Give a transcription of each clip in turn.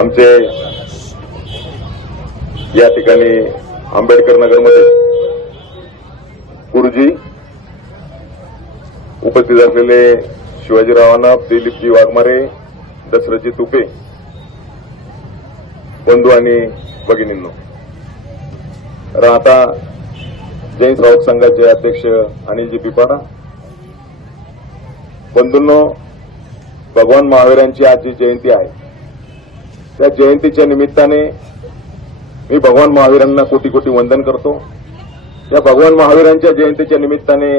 आमचे या ठिकाणी आंबेडकर नगरमध्ये गुरुजी उपस्थित असलेले शिवाजीरावांना, दिलीपजी वाघमारे, दशरथजी तुपे, बंधू आणि भगिनींनो, राहता जैन श्रावक संघाचे अध्यक्ष अनिलजी पिपाडा, बंधूंनो, भगवान महावीरांची आज जी जयंती आहे त्या जयंतीच्या निमित्ताने मी भगवान महावीरांना कोटी कोटी वंदन करतो। या भगवान महावीरांच्या जयंतीच्या निमित्ताने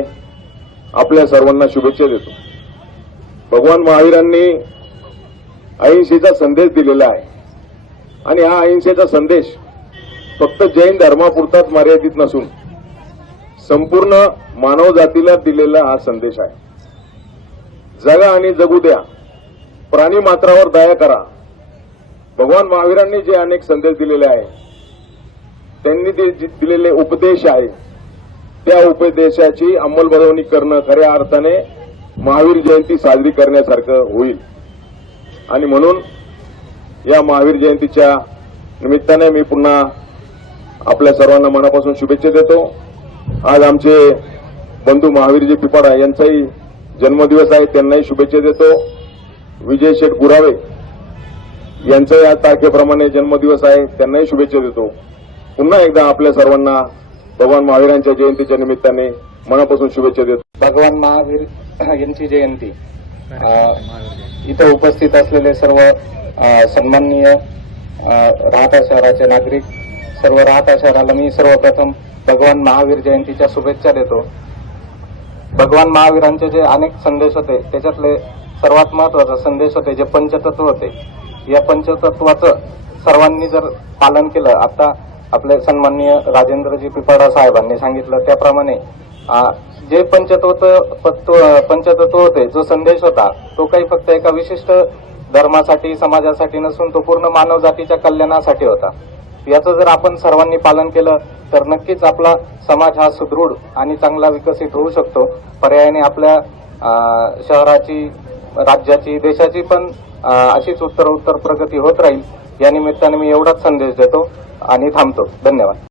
आपल्या सर्वांना शुभेच्छा देतो। भगवान महावीरांनी अहिंसेचा संदेश दिलेला आहे आणि हा अहिंसेचा संदेश फक्त जैन धर्मापुरताच मर्यादित नसून संपूर्ण मानव जातीला दिलेला हा संदेश आहे। जगा आणि जगू द्या, प्राणी मात्रावर दया करा। भगवान महावीरांनी जे अनेक संदेश दिलेले आहे, त्यांनी जे दिलेले उपदेश आहे, त्या उपदेशाची अंमलबजावणी करणं खऱ्या अर्थाने महावीर जयंती साजरी करण्यासारखं होईल। आणि म्हणून या महावीर जयंतीच्या निमित्ताने मी पुन्हा आपल्या सर्वांना मनापासून शुभेच्छा देतो। आज आमचे बंधू महावीरजी पिपाडा यांचाही जन्मदिवस आहे, त्यांनाही शुभेच्छा देतो। विजय शेठ गुरावे यांचा या तारखेप्रमाणे जन्मदिवस आहे, त्यांनाही शुभेच्छा देतो। पुन्हा एकदा आपल्या सर्वांना भगवान महावीरांच्या जयंतीच्या निमित्ताने मनापासून शुभेच्छा देतो। भगवान महावीर यांची जयंती इथे उपस्थित असलेले सर्व सन्माननीय राहता शहराचे नागरिक, सर्व राहता शहराला मी सर्वप्रथम भगवान महावीर जयंतीच्या शुभेच्छा देतो। भगवान महावीरांचे जे अनेक संदेश होते त्याच्यातले सर्वात महत्वाचा संदेश होते जे पंचतत्व होते। या पंचतत्वाचं सर्वांनी जर पालन केलं, आता आपले सन्माननीय राजेंद्रजी पिपाडा साहेबांनी सांगितलं त्याप्रमाणे जे पंचतत्व होते, जो संदेश होता तो काही फक्त एका विशिष्ट धर्मासाठी, समाजासाठी नसून तो पूर्ण मानव जातीच्या कल्याणासाठी होता। याचं जर आपण सर्वांनी पालन केलं तर नक्कीच आपला समाज हा सुदृढ आणि चांगला विकसित होऊ शकतो। पर्यायाने आपल्या शहराची, राज्याची, देशाची पण अशीच उत्तरोत्तर प्रगती होत राहील। या निमित्ताने मी एवढाच संदेश देतो आणि थांबतो। धन्यवाद।